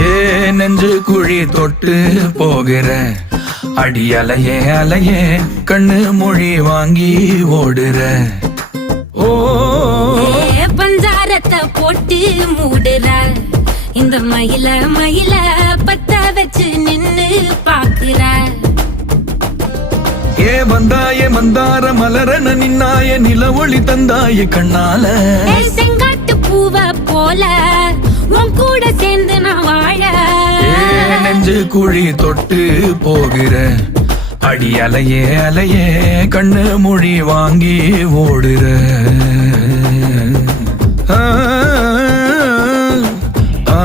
ஏ நெஞ்சு குழி தொட்டு போகிற அடி அலையே அலையே கண்ணு மொழி வாங்கி ஓடுற. ஓ பஞ்சாரத்தை போட்டு மூடுற இந்த மயில மயில பத்த வச்சு நின்னு பாக்குற. ஏ வந்தாய மந்தார மலரன நின்னாய நில ஒளி தந்தாய கண்ணால. செங்காட்டு பூவ போல உன் கூட சேர்ந்து நான் வாழ. நெஞ்சு குழி தொட்டு போகிற அடி அலையே அலையே கண்ணு மொழி வாங்கி ஓடுற. ஆ ஆ